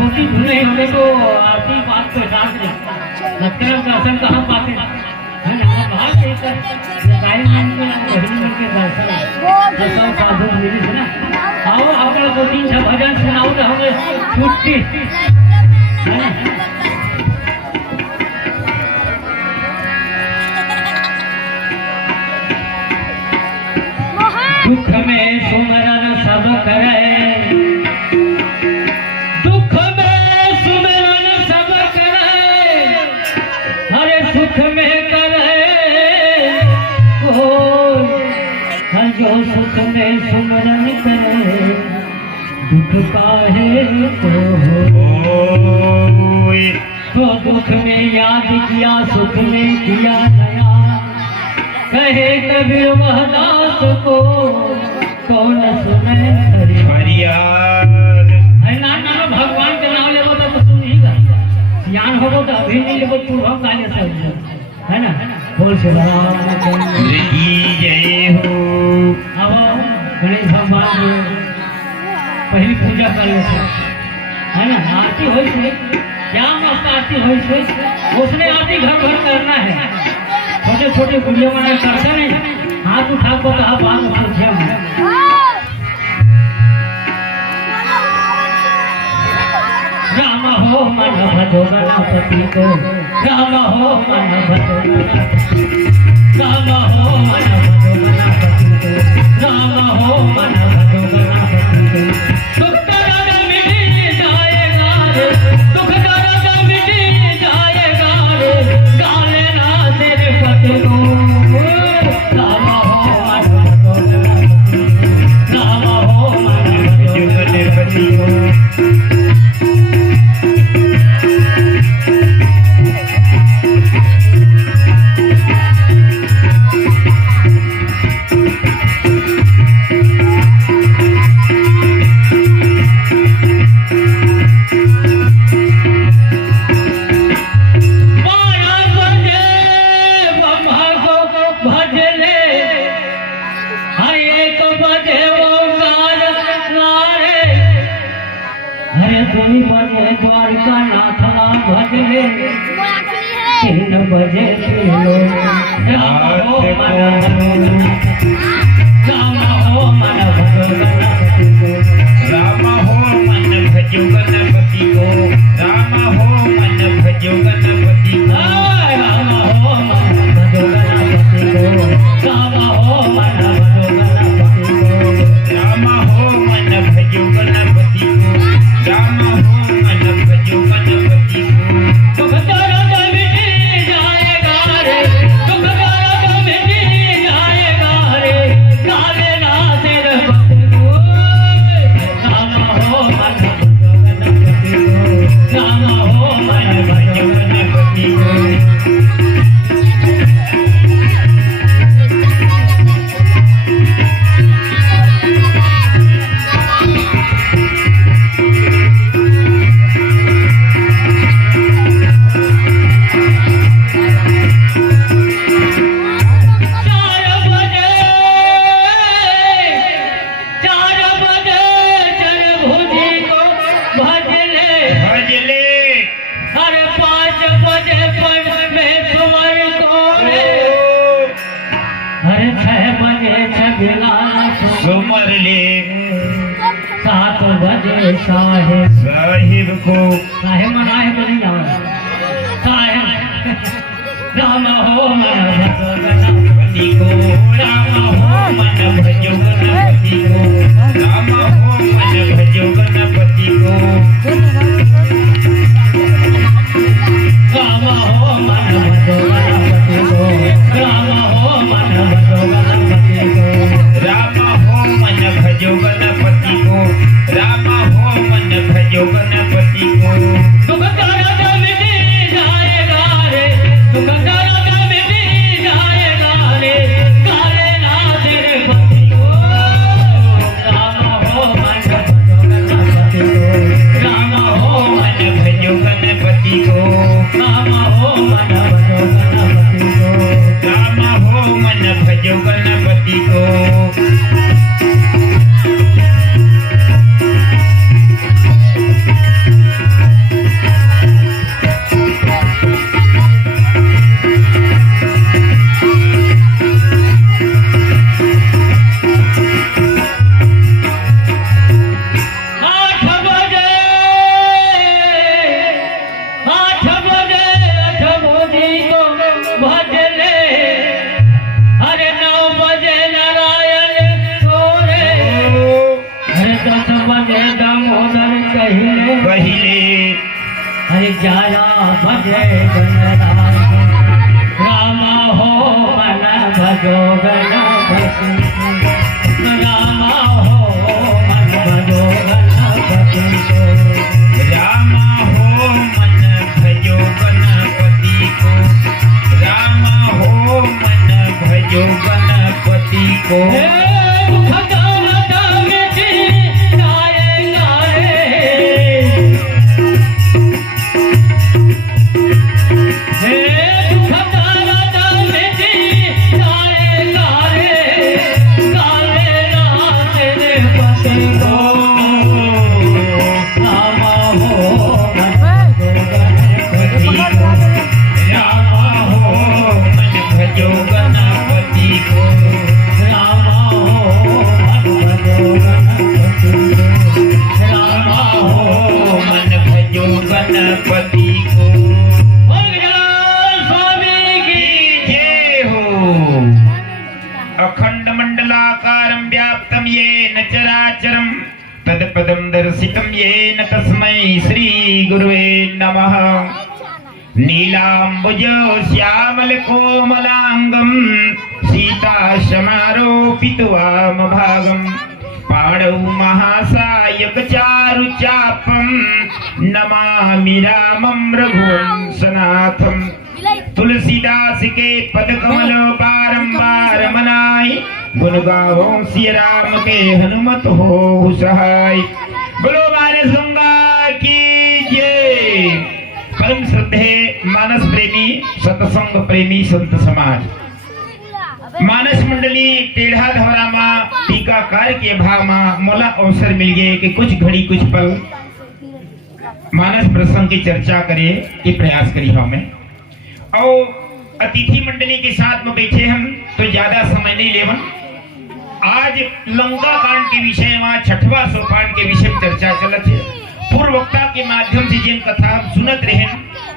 होती धुने हमें तो आरती बात को डाल दे लगता है दर्शन कहाँ पाते है ना बाहर एक गाय मान के बहिनी के दर्शन साधु मिली है ना आओ अपना दो तीन छह भजन सुनाओ तो हमें छुट्टी है ना दुख में सुमरन सब करे दुख में सुमरन सब करे हरे सुख में करे कोई जो सुख में सुमरन करे दुख काहे तो दुख में याद किया सुख में किया नया कहे कबीर महदास को कौन सुने फरियाद है ना भगवान के नाम लेबो तो सुन ही गा ज्ञान होबो तो अभी नहीं लेबो पूर्व काले सब है ना बोल से भगवान की जय हो अब गणेश भगवान की पहली पूजा कर लेते है ना आरती होई से क्या मस्त आरती होई से उसने आरती घर घर करना है छोटे छोटे गुड़िया बना करते नहीं हाथ उठा को तो आप आग सोचिए राम हो मन भजो गणपति को राम हो मन भजो गणपति राम हो मन भजो गणपति को राम हो मन भजो गणपति को दुख दर्द मिट जाएगा रे दुख दर्द मिट जाएगा रे गाले ना तेरे पति को राम हो मन भजो गणपति राम हो मन भजो गणपति को द्वारका नाथला भजले 3 बजे राम हो मन भजो गणपति को राम हो मन भजो गणपति को राम हो मन भजो गणपति को राम हो मन भजो गणपति को राम हो मन भजो गणपति को राम हो मन भजो गणपति को राम हो मन भजो गणपति को दुख दर्द मिट जाएगा रे दुख दर्द मिट जाएगा रे गाले ना तेरे पति को राम हो मन भजो गणपति को राम हो मन भजो गणपति को सुमर ले 7 बजे साहिब को साहिब मनाए तो नहीं जाओ साहिब राम हो मन भजो गणपति को राम हो मन भजो गणपति को राम हो मन भजो गणपति को राम हो मन भजो गणपति को राम हो मन भजो गणपति को राम हो मन भजो गणपति को राम हो मन भजो गणपति को दुख दर्द अरे जाया भजे गणराज रामा हो मन भजो गणपति रामा हो मन भजो गणपति को रामा हो मन भजो गणपति को रामा हो मन भजो गणपति को गणपति को स्वामी की जय हो। अखंड मंडलाकारं व्याप्तं येन चराचरं तत्पदं दर्शितं येन तस्मै श्री गुरुवे नमः। नीलाम्बुज श्यामल कोमलांगं सीताशमारोपितवामभागं पाणौ महासायक चारु चापं नमामि रामं रघुवंशनाथं। तुलसीदास के पद कमल बारंबार मनाए गुण गावो सिया राम के हनुमत हो सहाय। बोलो मानस गंगा की जय। परम श्रद्धे मानस प्रेमी सतसंग प्रेमी संत समाज मानस मंडली टेढ़ा धवरामा टीकाकार के भामा मोला अवसर मिल गए कि कुछ घड़ी कुछ पल मानस प्रसंग की चर्चा करे ये प्रयास करी हमें। और अतिथि मंडली के साथ में बैठे हम तो ज्यादा समय नहीं लेवन। आज लंका कांड के विषय में छठवा सोपान के विषय में चर्चा चलत है। पूर्व वक्ता के माध्यम से जिन कथा हम सुनत रहे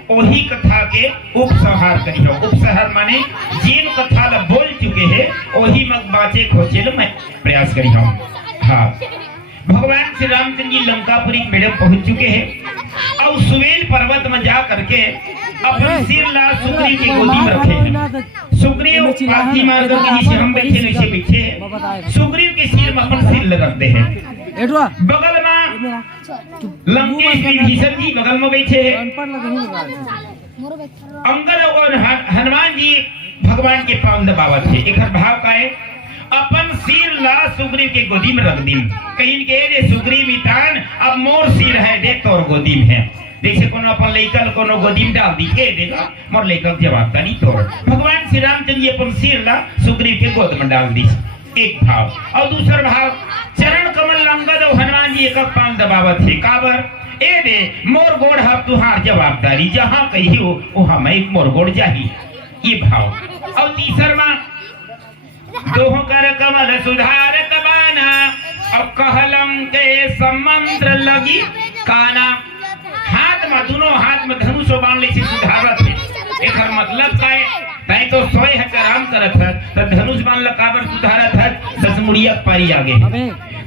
वही कथा के उपसंहार करी हो। उपसंहार माने जिन कथा ला बोल चुके हैं वही मग बाचे खोचे लो मैं प्रयास करी हूँ। हाँ, भगवान श्री रामचंद्र जी लंकापुरी मेडम पहुंच चुके हैं और सुवेल पर्वत में जा करके अपने सिर ला सुग्रीव की गोदी में रखे हैं। सुग्रीव पाथी मार करके जिसे हम बैठे नीचे पीछे सुग्रीव के सिर में अपन सिर रखते हैं। बगल में लंकेश विभीषण जी बगल में बैठे हैं। अंगद और हनुमान जी भगवान के पांव दबावत है। एक भाव का है अपन सिर ला सुग्रीव के गोदी में रख दी। कहीं के रे सुग्रीव इतान अब मोर सिर है देख तो और गोदी में है। जैसे कोनो अपन लइकल कोनो गोदी में डाल दी के देगा मोर लइकल जवाब नहीं तो भगवान श्री रामचंद्र जी अपन सिर ला सुग्रीव के गोद में डाल दी। एक भाव और दूसरा भाव चरण कमल अंगद और हनुमान जी एक पांव दबावत है। काबर ए दे मोर गोड़ हब तुहार जवाबदारी जहां कही हो वहां मैं मोर गोड़ जाही ये भाव। और तीसरा दोहों कर कमल सुधारत बाना अब कहलम के समंत्र लगी काना। हाथ में दोनों हाथ में धनुष बाण ले से सुधारत है। एक मतलब का है तै तो सोए है कराम करत है तो धनुष बाण लकाबर सुधारत है। 10 मुड़िया पारी आगे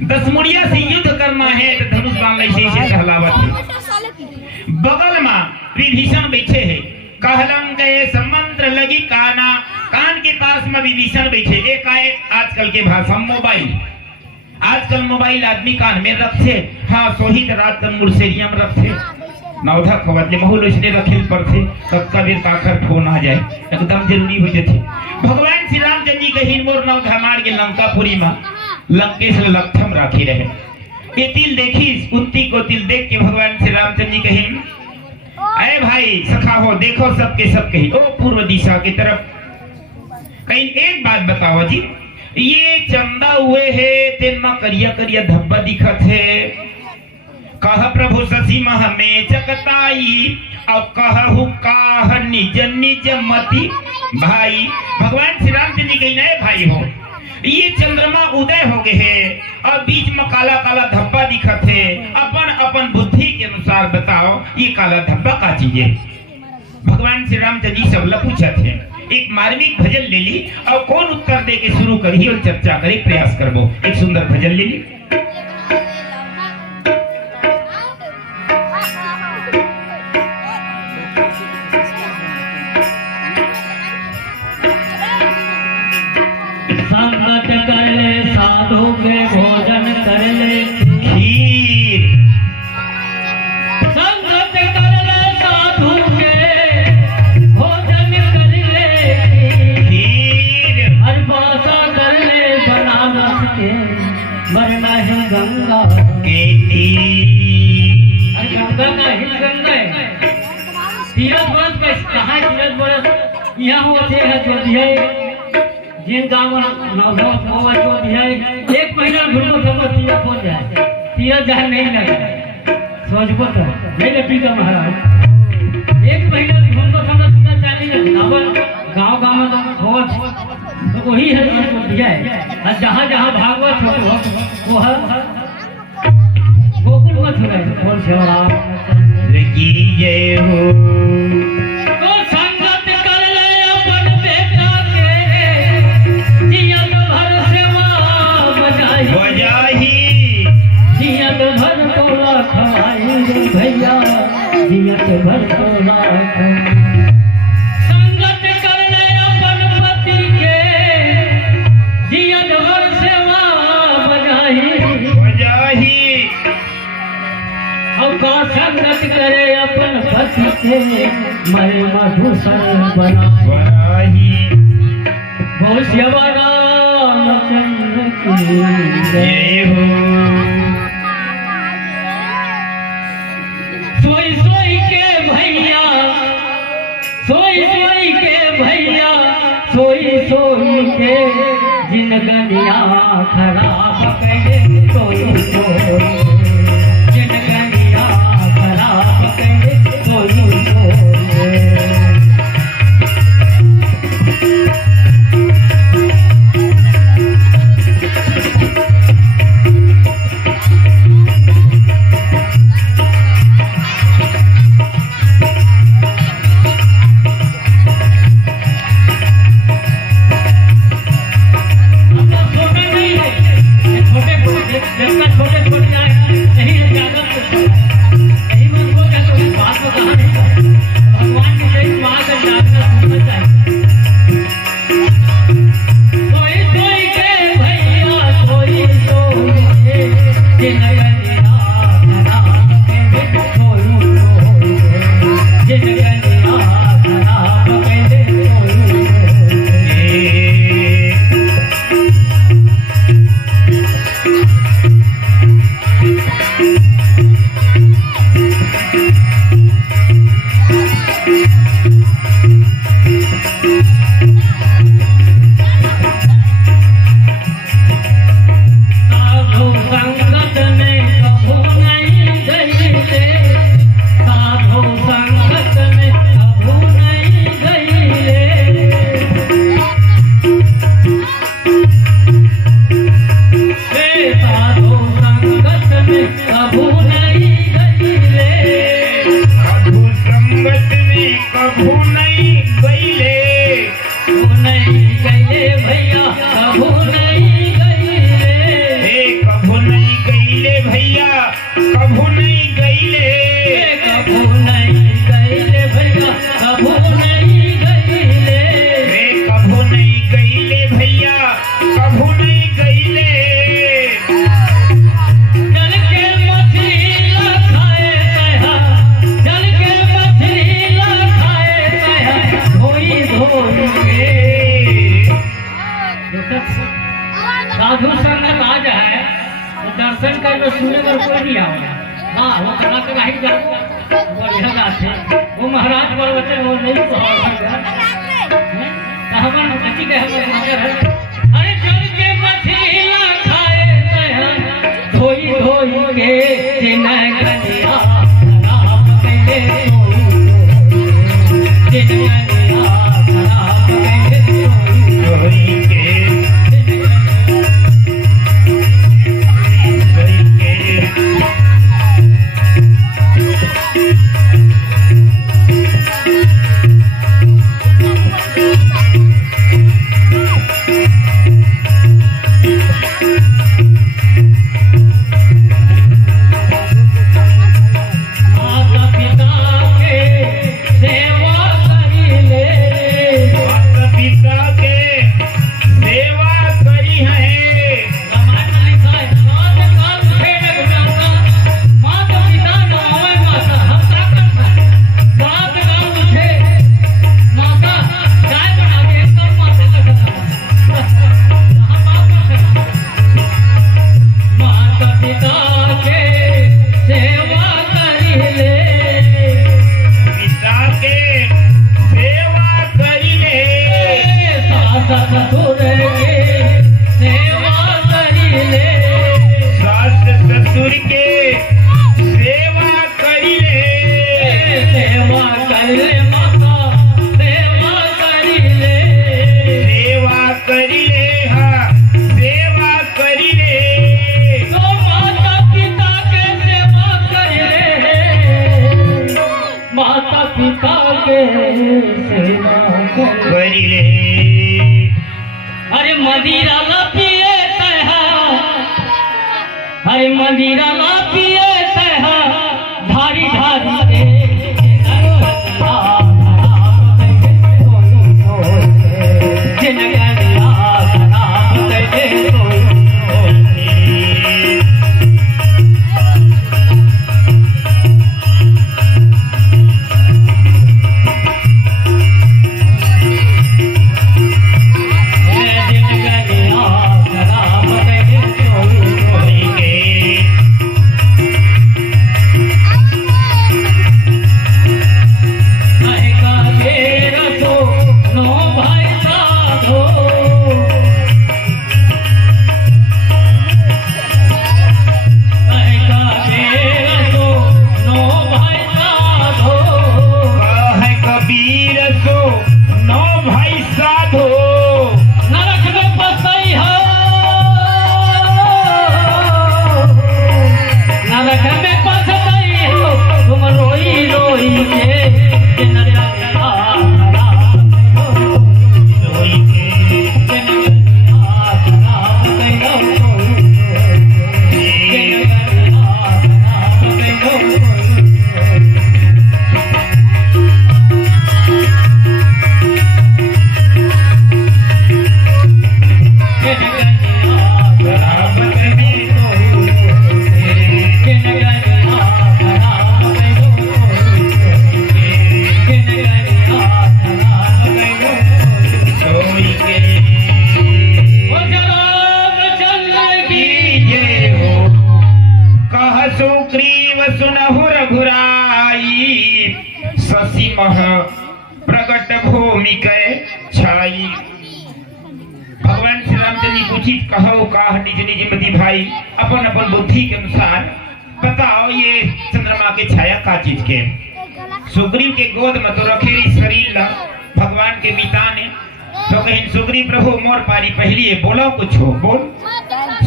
10 मुड़िया से युद्ध करना है तो धनुष बाण ले से कहलावत है। बगल में विभीषण बैठे है कहलम गए समंत्र लगी काना। कान के पास में विभीषण बैठे। एक आए आजकल के भाषा मोबाइल। आजकल मोबाइल आदमी कान में रखते। हाँ सोहित रात तन मुर्सेरिया में रखते नौधा खवतले बहुल इसने रखेल पर थे तब कबीर काकर फोन आ जाए एकदम जरूरी हो जाते। भगवान श्री रामचंद्र जी कहीं मोर नौधा मार के लंकापुरी में लंकेश लक्षम राखी रहे। ये तिल देखी उत्ती को तिल देख के भगवान श्री रामचंद्र जी कहीं अरे भाई सखा हो देखो सबके सब कही ओ पूर्व दिशा की तरफ। कहीं एक बात बताओ जी ये चंदा हुए है तेन में करिया करिया धब्बा दिखत है। कह प्रभु शशि मह में चकताई अब कहु काह निज निज मति भाई। भगवान श्री रामचंद्र जी कही नए भाई हो ये चंद्रमा उदय हो गए है और बीच में काला काला धब्बा दिखत है। अपन अपन बुद्धि के अनुसार बताओ ये काला धब्बा का चीज है। भगवान श्री रामचंद्र जी सब पूछत है। एक मार्मिक भजन ले ली और कौन उत्तर दे के शुरू करी और चर्चा करे प्रयास करबो। एक सुंदर भजन ले ली। गए तीरथ व्रत के कहाँ तीरथ व्रत यहाँ होते हैं जो दिए जिन गाँव नौ जो दिए 1 महीना घूमो सब तीरथ हो जाए तीरथ जहाँ नहीं लगे सोचबो तो नहीं पीता महाराज 1 महीना घूमो सब तीरथ चाली गाँव में हो तो वही है जो दिया है और जहाँ जहाँ भागवत हो वो है गोकुल मत हो रहा कौन से की जय हो तो संगत कर ले अपन बेटा के जियत भर सेवा बजाही जियत भर तोला खवाई रे भैया जियत भर तोला संगत कर ले अपन पति के जियत भर सेवा बजाही का संगत करे अपन पति के मरे मधुसन बनाही बोल श्यामा रामचंद्र की जय हो सोई सोई के भैया सोई सोई के भैया सोई सोई के जिनगनिया खराब करे सोई सोई साधु संगत आ जाए तो दर्शन कर सुने पर कोई नहीं आओगे। हाँ वो कला कलाई बढ़िया बात है। वो महाराज बड़े वो नहीं हमारे बच्ची के अरे जल के मछली खाए धोई धोई के गलिया खराब कैले खराब कैले रे माता सेवा करी ले सेवा करी ले हाँ सेवा करी ले तो माता पिता के सेवा करी ले माता पिता के सेवा करी ले अरे मदिरा ला पिए तहा अरे मदिरा ला पिए तहा धारी धारी रे प्रगट भूमि कै छाई भगवान श्री रामचंद्र जी उचित कहो काह निज निज मति भाई अपन अपन बुद्धि के अनुसार बताओ ये चंद्रमा के छाया का चीज के सुग्रीव के गोद में तो रखे शरीर ला भगवान के पिता ने तो कहीं सुग्रीव प्रभु मोर पारी पहली है बोलो कुछ हो बोल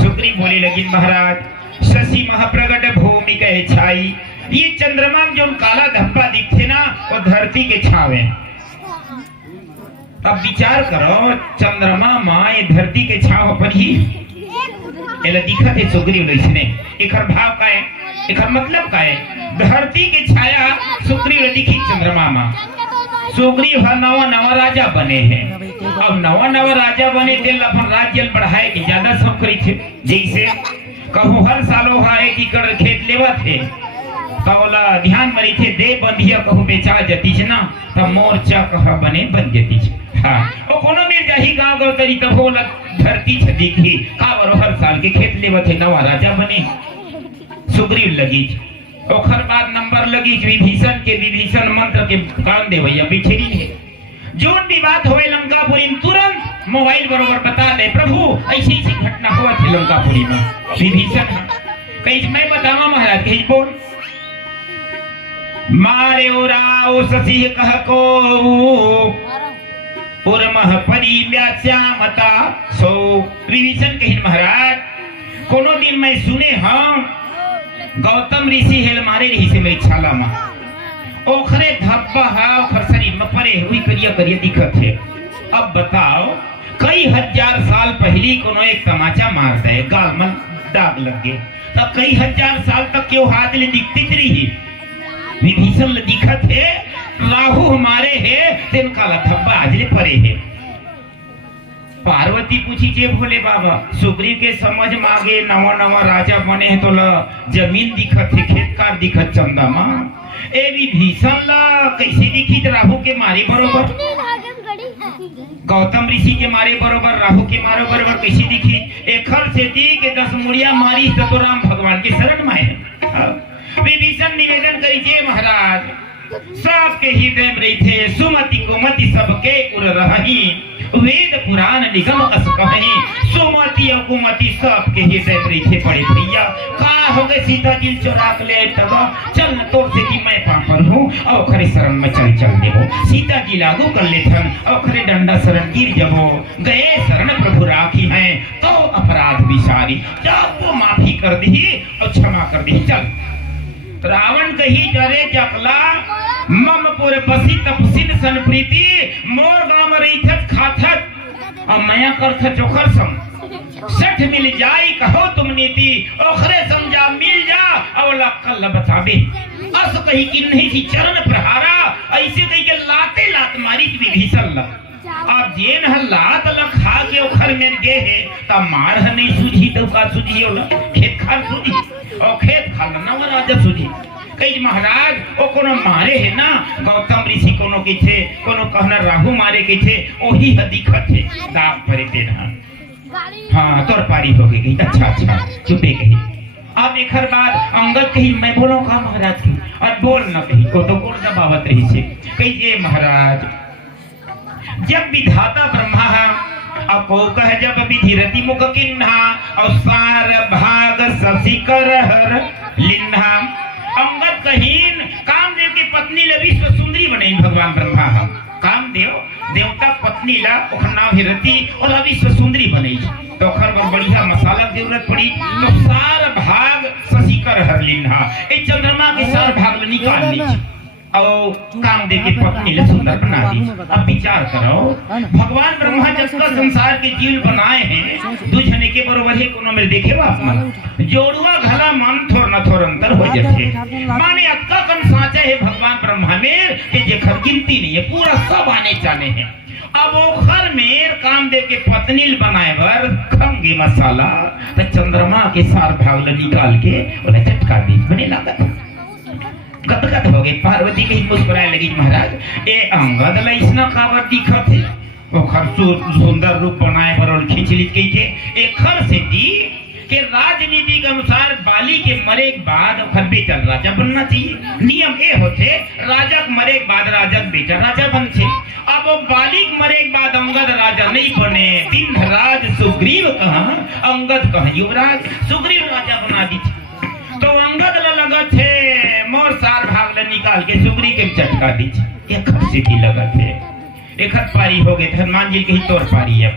सुग्रीव बोले लगी महाराज शशि महाप्रगट भूमि कहे छाई ये चंद्रमा में जो काला धब्बा दिखते ना वो धरती के छावे अब विचार करो चंद्रमा माँ ये धरती के छाव पर ही एला दिखत है सुग्रीव इसने एकर भाव का है एकर मतलब का है धरती के छाया सुग्रीव दिखी चंद्रमा माँ सुग्रीव नवा नवा राजा बने हैं अब नवा नवा राजा बने तेल अपन राज्य बढ़ाए के ज्यादा सब करी थे जैसे कहूँ हर सालों हा एक एकड़ खेत लेवा थे कौला ध्यान मरी थे दे बंधिया कहूँ बेचा जतीज ना तब मोर्चा कहा बने बन जतीज हाँ ओ कोनो में जाही गांव गांव तरी तब होला धरती छ दिखी कावरो हर साल के खेत लेवा थे नवा राजा बने सुग्रीव लगी ओखर बाद नंबर लगी विभीषण के विभीषण मंत्र के कान दे भैया बिछड़ी है जोन भी बात होए लंकापुरी में तुरंत मोबाइल बरोबर बता दे प्रभु ऐसी ऐसी घटना हुआ थी लंकापुरी में विभीषण कहीं मैं बतावा महाराज कहीं बोल मारे राव शशि कह को उर्मह परी व्यास्यामता सो विभीषण कहीं महाराज कोनो दिन मैं सुने हम गौतम ऋषि हेल मारे रही से मेरी छाला में ओखरे धब्बा है ओखर शरीर में परे हुई करिया करिया दिखत है अब बताओ कई हजार साल पहली कोनो एक तमाचा मार दे गाल में दाग लग गए तब कई हजार साल तक क्यों हाथ ले दिखती रही विभीषण ले दिखत है राहु हमारे है तेन काला धब्बा आजले परे है पार्वती पूछी जे भोले बाबा सुग्रीव के समझ मांगे नवा नवा राजा बने हैं तो ला जमीन दिखत है खेतकार दिखत चंदा माँ ए विभीषण ला कैसे दिखी राहु के मारे बरोबर गौतम ऋषि के मारे बरोबर राहु के मारे बरोबर कैसे दिखी एखर से दी के 10 मुड़िया मारी तो राम भगवान के शरण में है विभीषण निवेदन करी जे महाराज सबके हृदय में रही थे सुमति कुमति सबके उर रही वेद पुराण निगम अस कहीं सुमति और कुमति सबके हृदय में रही थे बड़े भैया का हो गए सीता जी चुरा ले तब चल न तोर से कि मैं पापर हूँ और खरे शरण में चल देवो सीता जी लागू कर ले थन और खरे डंडा शरण गिर जबो गए शरण प्रभु राखी हैं तो अपराध विसारी जब वो माफी कर दी और क्षमा कर दी चल रावण कही जरे जपला ममपुर बसी तपसिन सन प्रीति मोर गांव में रही थत खाथत और मया करथ चोखर सम सठ मिल जाई कहो तुम नीति ओखरे समझा मिल जा अवला कल बताबे अस कही कि नहीं थी चरण प्रहारा ऐसे कही के लाते लात मारी कि विभीषण लग अब जेन ह लात ल खा के ओखर में गे है ता मार ह नहीं सूझी तो का सूझी होला खेत खाल सूझी और खेत खाल ना राजा सूझी कई महाराज ओ कोनो मारे है ना गौतम ऋषि कोनो के थे कोनो कहना राहु मारे के थे ओही ह दिखत है दाग भरे ते ना हाँ तोर पारी हो गई अच्छा चुपे कही अब एक बार अंगद कही मैं बोलो का महाराज की और बोल न कही को तो कौन दबावत रही से कही ये महाराज जब विधाता ब्रह्मा अब को कह जब विधिरति मुख किन्हा और सार भाग ससिकर हर लिन्हा अंगद कहीन कामदेव की पत्नी ले विश्व सुंदरी बने भगवान ब्रह्मा कामदेव देवता पत्नी ला ओखर नाम हिरती और विश्व सुंदरी बने तो ओखर बर बढ़िया मसाला की जरूरत पड़ी तो सार भाग ससिकर हर लिन्हा ए चंद्रमा के सार भाग ले निकाल ली और कामदेव की पत्नी ले सुंदर बना दी अब विचार करो भगवान ब्रह्मा जब का संसार के जीव बनाए हैं दो जने के बरोबर है कोनो में देखे बाप मन जोड़ुआ घला मन थोर न थोर अंतर हो जाते माने अक्का कन साचा है भगवान ब्रह्मा में कि जेखर गिनती नहीं है पूरा सब आने जाने हैं अब ओखर में कामदेव के पत्नी बनाए बर खंगे मसाला तो चंद्रमा के सार भाग निकाल के बोला चटका बीच बने लगा गदगद हो गई पार्वती कहीं मुस्कुराए लगी महाराज ए अंगद ला इसना काबर दिखत है ओखर सुंदर रूप बनाए बरोल खिचलित कही के एखर से दी के राजनीति के अनुसार बाली के मरे के बाद ओखर बेचल राजा बनना चाहिए नियम ए होते राजा के मरे के बाद राजा बेचल राजा बनते अब वो बाली के मरे के बाद अंगद राजा नहीं बने विंध्यराज सुग्रीव कहा अंगद कहा युवराज सुग्रीव राजा बना दी तो अंगद लगा थे मोर सार भाग ले निकाल के सुग्री के चटका दी एक खर्चे की लगा थे एक हद पारी हो गए हनुमान जी की तोर पारी है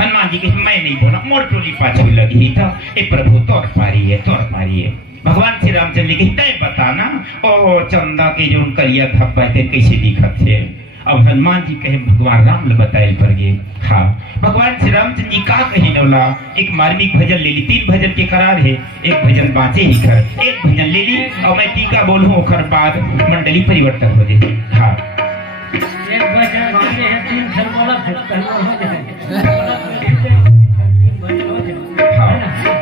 हनुमान जी की मैं नहीं बोला मोर टोली पाछू लगी था ए प्रभु तोर पारी है भगवान श्री रामचंद्र की तय बताना ओ चंदा के जो करिया धब्बा थे कैसे दिखत थे अब हनुमान जी कहे भगवान राम ने बताए पर ये हाँ भगवान श्री रामचंद्र जी का कहे नौला एक मार्मिक भजन ले ली 3 भजन के करार है एक भजन बाँचे ही कर एक भजन ले ली और मैं टीका बोलूं ओखर बाद मंडली परिवर्तन हो जाए हाँ एक भजन बाँचे है 3 घर बोला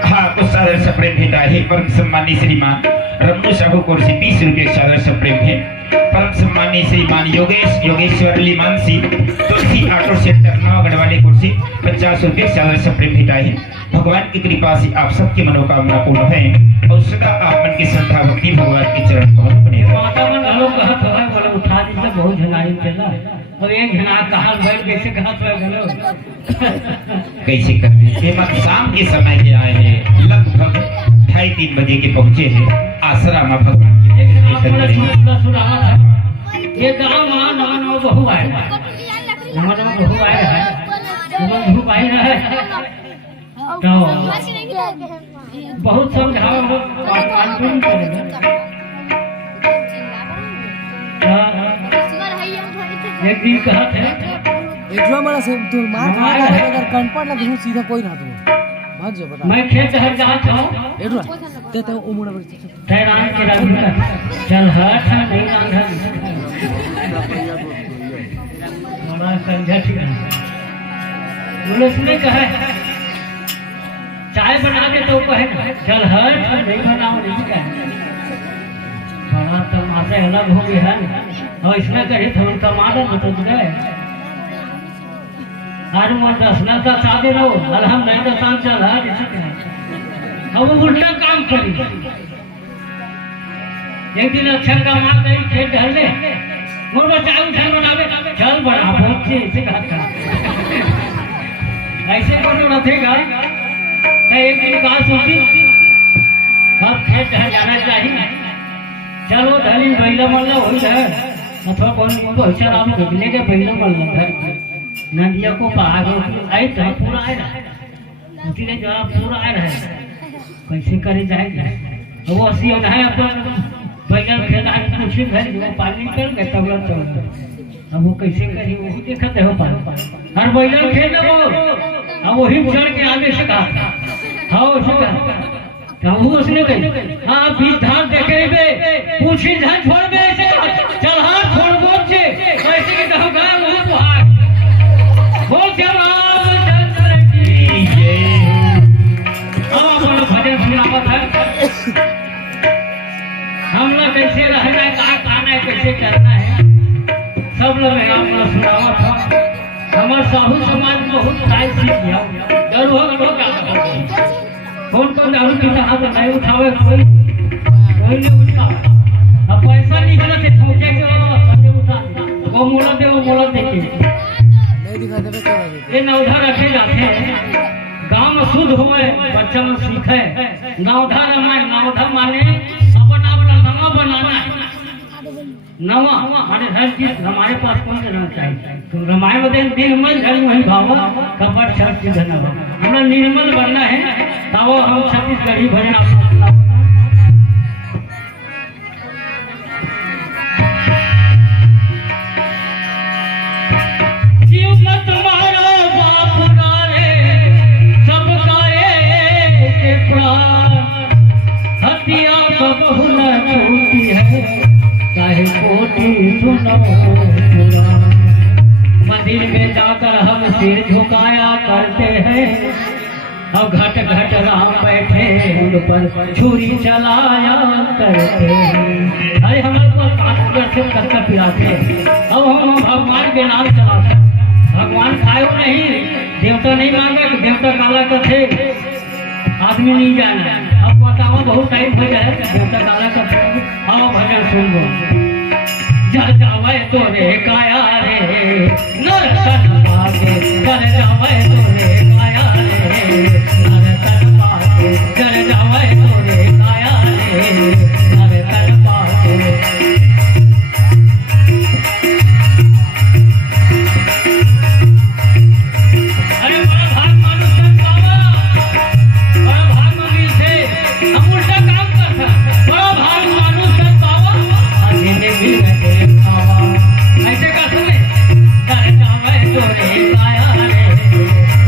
हाँ कुछ सादर सप्रेम भेटा है परम सम्मानी श्रीमान रमणु साहू को 20 रुपये सादर सप्रेम है परम सम्मानी श्रीमान योगेश्वर लिमानसी तुलसी ऑटो सेंटर नवागढ़ वाले कुर्सी 50 रुपये सादर सप्रेम भेटा है भगवान की कृपा से आप सबकी मनोकामना पूर्ण है और सदा आप मन की श्रद्धा भक्ति भगवान के चरण पर बने माता मन हम लोग कहत है बोले उठा दी तो बहुत झनाई चला और एक झना कहां बैठ कैसे कहत है गलो कैसे करते ये मत शाम के समय के आए हैं लगभग 2:30 बजे के पहुंचे हैं आश्रम में भगवान ये गाँव नवा बहु आए नवा बहु आए है धूप आई है तो बहुत समझाओ एक दिन कहा थे एक जो हमारा से तो मार अगर कंपन लग दूं सीधा कोई ना तो भाग जा बता मैं खेत हर जहाँ था एडवा ते ओ मुड़ा बड़ी ठहरान के रंग चल हट नहीं रंग बड़ा समझा ठीक है पुलिस ने कहा चाय बना दे तो कहे चल हट नहीं बनाओ नहीं कहे बड़ा तमाशा अलग हो गया है और इसने कहे तो उनका मालूम तो गए हर मन दसना का सादे रहो अलहम नहीं तो शाम चल हट इसी का अब उल्टा काम करी एक दिन अक्षर का माँ कही खेत ढल ले मोर बच्चा उठा बनावे चल बड़ा पहुंचे ऐसे कहा ऐसे कोनो रखेगा तो एक दिन बात सोची अब खेत ढल जाना चाहिए चलो धली बैला मल्ला हो जाए अथवा कौन को चल आप बदले के बैला मल्ला धर नदिया को पार आई तो पूरा आ रहा है उसी जरा पूरा आ रहा है कैसे करे जाएगा वो अस्सी होता है अपन बैगन खेला कुछ घर जो पानी कर गए तब चल अब वो कैसे करी वो देखते हो पार हर बैगन खेल वो अब वही चढ़ के आगे से कहा हाँ उसका तब वो उसने कही हाँ बीच धान देखे बे पूछी धान छोड़ बे ऐसे चल हाथ छोड़ बोल से कैसे के कहो गा वो हाथ बोल के राम चंद्र की जय अब अपन भजन सुनावत है हम लोग कैसे रहना है कहाँ खाना है कैसे करना है सब लोग अपना सुनावा था हमारे साहू समाज में बहुत टाइम सीख गया डर हो क्या कौन दारू पीता हाथ नहीं उठावे कोई नहीं उठा अब पैसा निकला के ठोके के संजय उठा वो मोला दे के नहीं दिखा देवे क्या ये नौधा रखे जाते हैं गांव में शुद्ध होए बच्चा में सीखे नौधा माने अपन अपना नवा बनाना है नवा हमारे हर चीज हमारे पास कौन रहना चाहिए तो रामायण में निर्मल जल वही भाव कपट छठ की धन हमें निर्मल बनना है तब हम छत्तीसगढ़ी भजन मंदिर में जाकर हम सिर झुकाया करते हैं और घट घट राम बैठे उन पर छुरी चलाया करते हैं अरे हमारे को दर्शन करके पिलाते अब हम भगवान के नाम चलाते भगवान खाए नहीं देवता नहीं मांगा कि देवता काला करते आदमी नहीं जाना अब बताओ बहुत टाइम हो जाए देवता काला करते आओ भजन सुन लो जल जावे तोरे काया रे नरतन पाके जल जावे तोरे काया रे नरतन पाके जल जावे तोरे काया रे नरतन पाके अरे बड़ा भाग मानुष बाबा बड़ा भाग मानी थे हम उल्टा काम करता बड़ा भाग मानुष बाबा जिंदगी में ऐसे का सुने कर जावे तोरे काया रे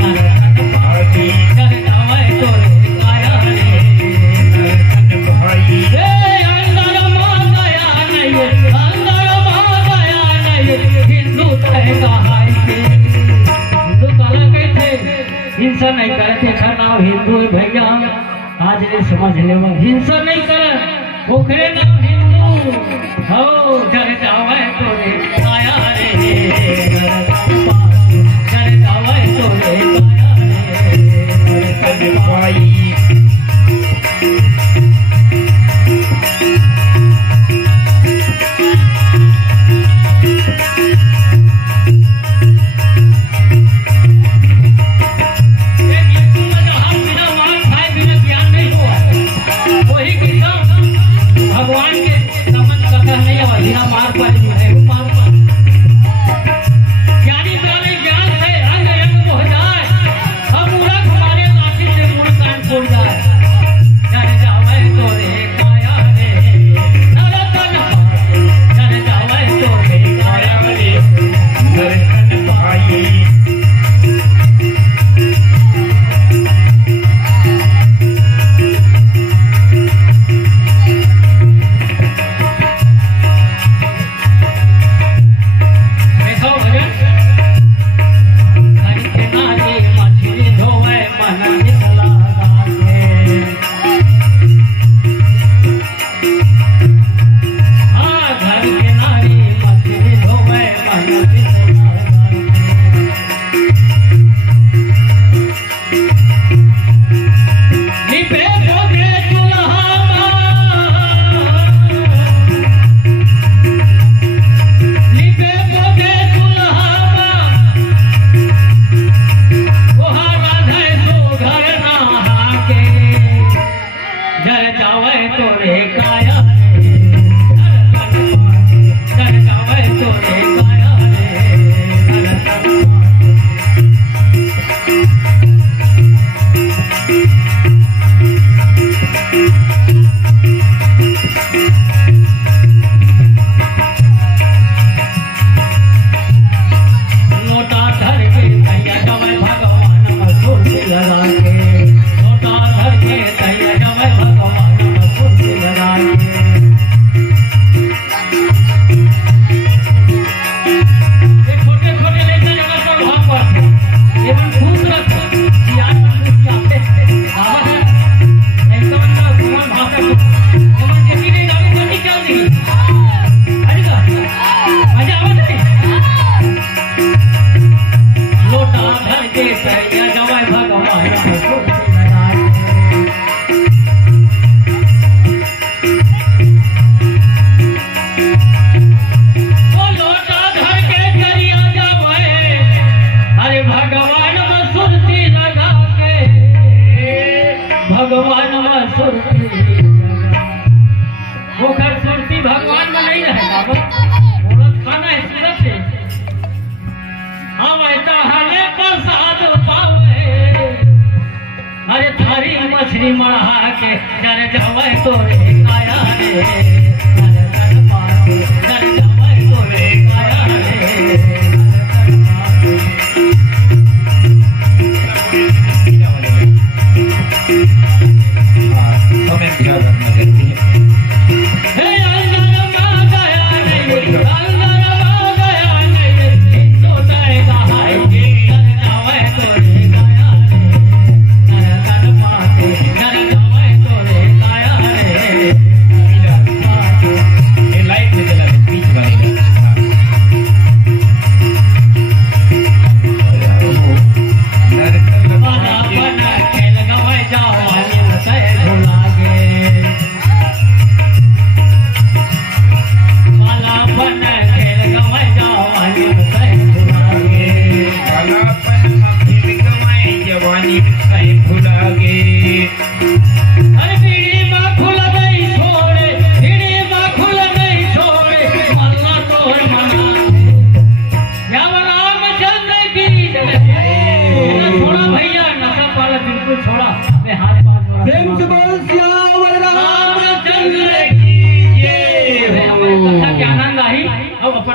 नरतन पाके कर जावे तोरे काया रे नरतन पाके ए अंदर माया नहीं हिंदू तय कहाई के हिंदू काला कहते हिंसा नहीं करते नाम हिंदू भैया आज ने समझ ले हिंसा नहीं कर ओखरे नाम हिंदू हो जर जावे तोरे काया रे जर जावे तोरे काया रे पाई भगवान के समझ कथा नहीं है मार पाए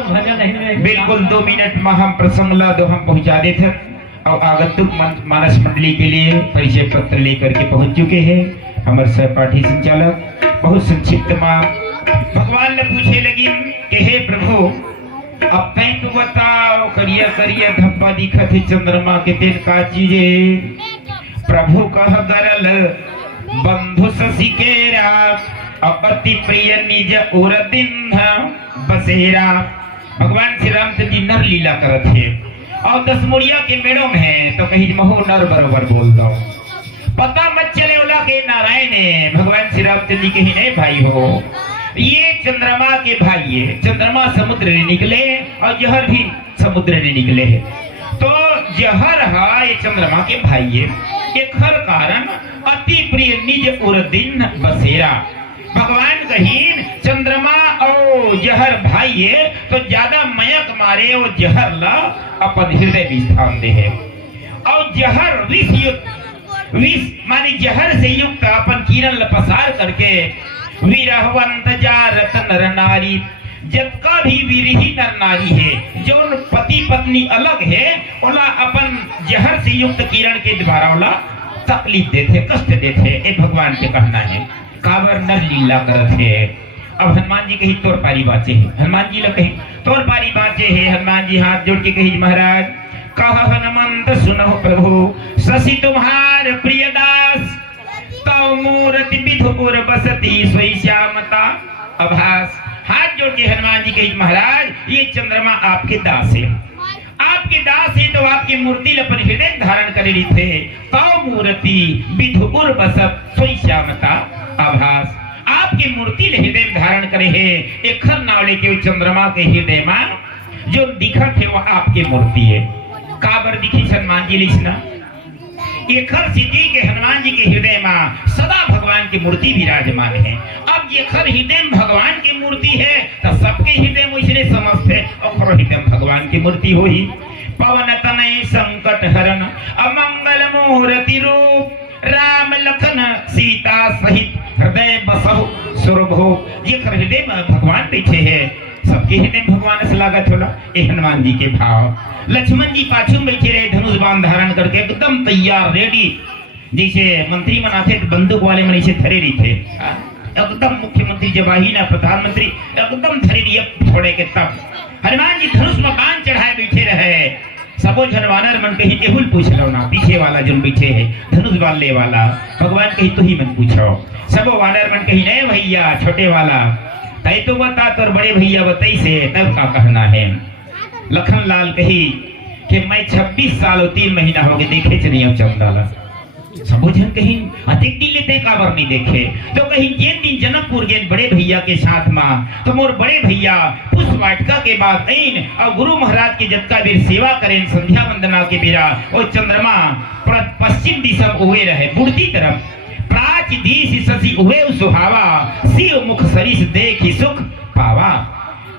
अपन भजन नहीं बिल्कुल 2 मिनट में हम प्रसंग ला दो हम पहुंचा देते और आगंतुक मानस मंडली के लिए परिचय पत्र लेकर के पहुंच चुके हैं हमारे सहपाठी संचालक। बहुत संक्षिप्त में भगवान ने पूछे लगी कि हे प्रभु अब तय तो बताओ करिया करिया धब्बा दिखत है चंद्रमा के तेल का चीजे प्रभु कह गरल बंधु ससिकेरा अति प्रिय निज और दिन बसेरा। भगवान श्री रामचंद्र जी नर लीला करत है और 10 मुड़िया के मेड़ों में है तो कहीं महो नर बरोबर बोल दो पता मत चले ओला के नारायण है भगवान श्री रामचंद्र जी के ही नहीं भाई हो ये चंद्रमा के भाई है। चंद्रमा समुद्र ने निकले और जहर भी समुद्र ने निकले है तो जहर है ये चंद्रमा के भाई है एक हर कारण अति प्रिय निज उर दिन बसेरा। भगवान कहीं चंद्रमा और जहर भाई है तो ज्यादा मयक मारे वो जहर ला अपन हृदय में स्थान दे है और जहर विष मानी जहर से युक्त अपन किरण पसार करके विरहवंत जारत नर नारी जबका भी विरही नर नारी है जो पति पत्नी अलग है ओला अपन जहर से युक्त किरण के द्वारा ओला तकलीफ देते कष्ट देते ये भगवान के कहना है। काबर नर लीला करत है। अब हनुमान जी कही तोर पारी बाचे है हनुमान जी लोग कही तोर पारी बाचे है हनुमान जी हाथ जोड़ के कही महाराज कह हनुमंत सुनो प्रभु शशि तुम्हार प्रिय दास तव मूर्ति विधुपुर बसती सोई श्यामता अभास। हाथ जोड़ के हनुमान जी कही महाराज ये चंद्रमा आपके दास है आपके दास है तो आपकी मूर्ति अपन हृदय धारण कर रही थे तव मूर्ति विधुपुर बसत सोई श्यामता आभास। आपकी मूर्ति हृदय में धारण करे है एक खर नावले के चंद्रमा के हृदय में जो दिखत है वह आपकी मूर्ति है। काबर दिखी हनुमान जी लिखना एक खर सिद्धि के हनुमान जी के हृदय में सदा भगवान की मूर्ति विराजमान है। अब ये खर हृदय में भगवान की मूर्ति है तो सबके हृदय में इसलिए समस्त है और हृदय में भगवान की मूर्ति हो ही पवन तनय संकट हरण अमंगल मूर्ति रूप राम लखन सीता सहित हृदय बसहु सुरभो। ये हृदय में भगवान बैठे हैं सबके हृदय में भगवान से लागत होला ये हनुमान जी के भाव। लक्ष्मण जी पाछू में बैठे रहे धनुष बाण धारण करके एकदम तैयार रेडी जैसे मंत्री मनाते बंदूक वाले मन ऐसे धरे रही थे एकदम मुख्यमंत्री जब आई ना प्रधानमंत्री एकदम धरे रही छोड़े के तब हनुमान जी धनुष में बाण चढ़ाए बैठे रहे सबो जनवानर मन कहीं केहुल पूछ लो ना पीछे वाला जो बैठे है धनुष बांधने वाला भगवान कहीं तो ही मन पूछो सबो वानर मन कहीं नहीं भैया छोटे वाला तय तो बता तो बड़े भैया बताई से तब का कहना है। लखन लाल कही कि मैं 26 साल और 3 महीना हो गए देखे च नहीं चमदाला सबो जन कहीं अधिक दिन लेते काबर नहीं देखे तो कहीं जिन दिन जनकपुर गए बड़े भैया के साथ में तो मोर बड़े भैया पुष्प वाटिका के बाद आइन और गुरु महाराज की जतका बेर सेवा करें संध्या वंदना के बेरा और चंद्रमा पश्चिम दिशा उगे रहे बुढ़ती तरफ प्राच दिश शशि उगे सुहावा शिव मुख सरिस देखी सुख पावा।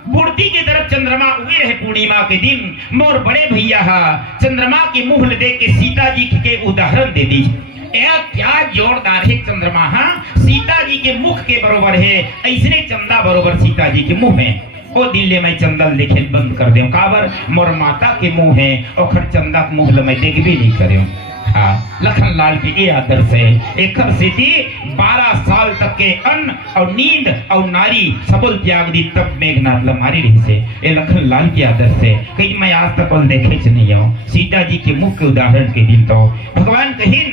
बुढ़ती के तरफ चंद्रमा उगे रहे पूर्णिमा के दिन मोर बड़े भैया चंद्रमा के मुंह देख के सीता जी के उदाहरण दे दीजिए क्या जोरदार है चंद्रमा सीता जी के मुख के बरोबर है ऐसने चंदा बरोबर सीता जी के मुंह है ओ दिल्ली में चंदन देखे बंद कर दे काबर मोर माता के मुंह है और खर चंदा के मुंह में देख भी नहीं करे। लखन लाल के ये आदर्श है एक सिद्धि 12 साल तक के अन्न और नींद और नारी सबल त्याग दी तब मेघनाथ लमारी रही से ये लखन लाल की आदर्श है कहीं मैं आज तक देखे च नहीं आऊँ सीता जी के मुख्य उदाहरण के दिन तो भगवान कहीं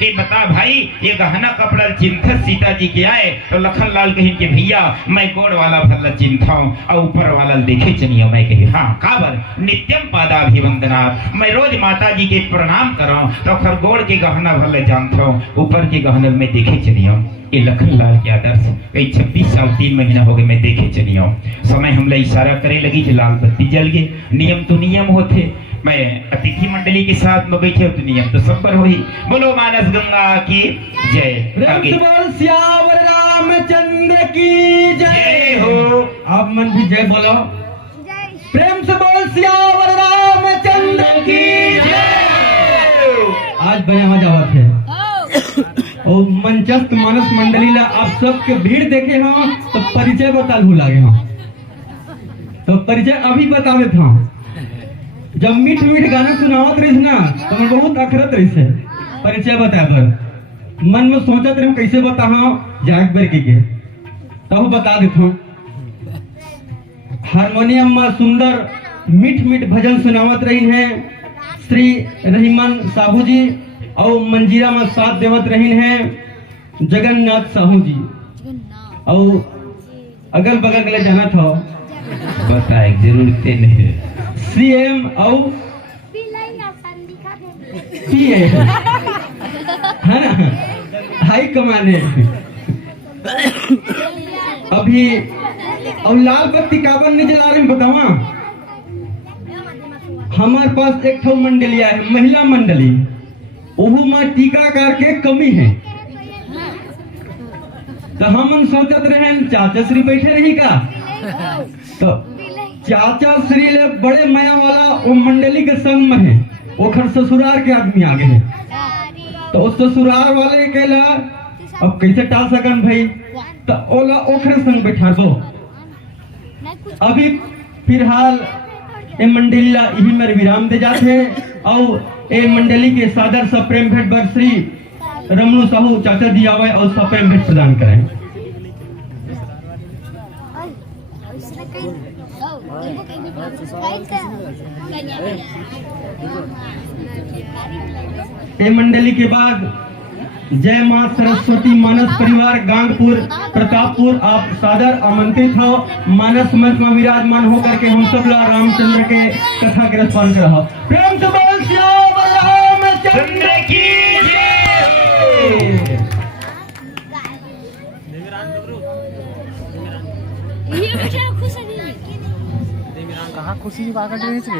कि बता भाई ये गहना कपड़ा चिंतित सीता जी के आए तो लखन लाल कहीं के भैया मैं गोड़ वाला भला चिंता और ऊपर वाला देखे चनियो मैं कही हाँ काबर नित्यम पादाभिवंदना मैं रोज माता जी के प्रणाम करो तो खर गोड़ के गहना भले जानता हूँ ऊपर के गहने में देखे चनियो ये लखन लाल के आदर्श कई 26 साल 3 महीना हो गए मैं देखे चनियो समय हमला इशारा करे लगी कि लाल बत्ती जल गए नियम तो नियम होते मैं अतिथि मंडली के साथ में बैठे तो नियम तो सब पर हुई। बोलो मानस गंगा की जय आगे बोल श्यावर रामचंद्र की जय हो। आप मन भी जय बोलो प्रेम से बोल श्यावर रामचंद्र की जय। आज बड़े मजा आते हैं और मंचस्थ मानस मंडली ला आप सबके भीड़ देखे हम तो परिचय बताल लागे हम तो परिचय अभी बता देता हूँ। जब मीठ मीठ गाना सुनावत रही ना तो मैं बहुत अखरत रही से परिचय बता दो। मन में सोचत रहे कैसे बताऊं जाग बर के तब बता देता हूँ। हारमोनियम में सुंदर मीठ मीठ भजन सुनावत रही हैं श्री रहीमन साहू जी और मंजीरा में साथ देवत रही हैं जगन्नाथ साहू जी और अगल बगल के लिए जाना था बताए जरूरत नहीं सीएम और पीए है ना हाई कमाने अभी और लाल बत्ती काबर नहीं जला रहे बतावा। हमारे पास एक ठो मंडलिया है महिला मंडली ओहू में टीकाकार के कमी है तो हम सोचत रहे चाचा श्री बैठे रही का तो चाचा श्री ले बड़े माया वाला वो मंडली के संग में है ओखर ससुराल के आदमी आगे है तो उस ससुराल वाले के ला अब कैसे टाल सकन भाई तो ओला ओखर संग बैठा दो। अभी फिलहाल ए मंडली ला यही मेरे विराम दे जाते और ए मंडली के सादर सब प्रेम भेंट बर श्री रमणु साहू चाचा जी आवे और सब प्रेम भेंट प्रदान करें। ए मंडली के बाद जय मां सरस्वती मानस परिवार गांगपुर प्रतापपुर आप सादर आमंत्रित हो। मानस मंच में विराजमान होकर के हम सब ला रामचंद्र के कथा के रसपान कर रहा। प्रेम से बोल श्याम रामचंद्र की जय। कहाँ खुशी की बात कर रही है।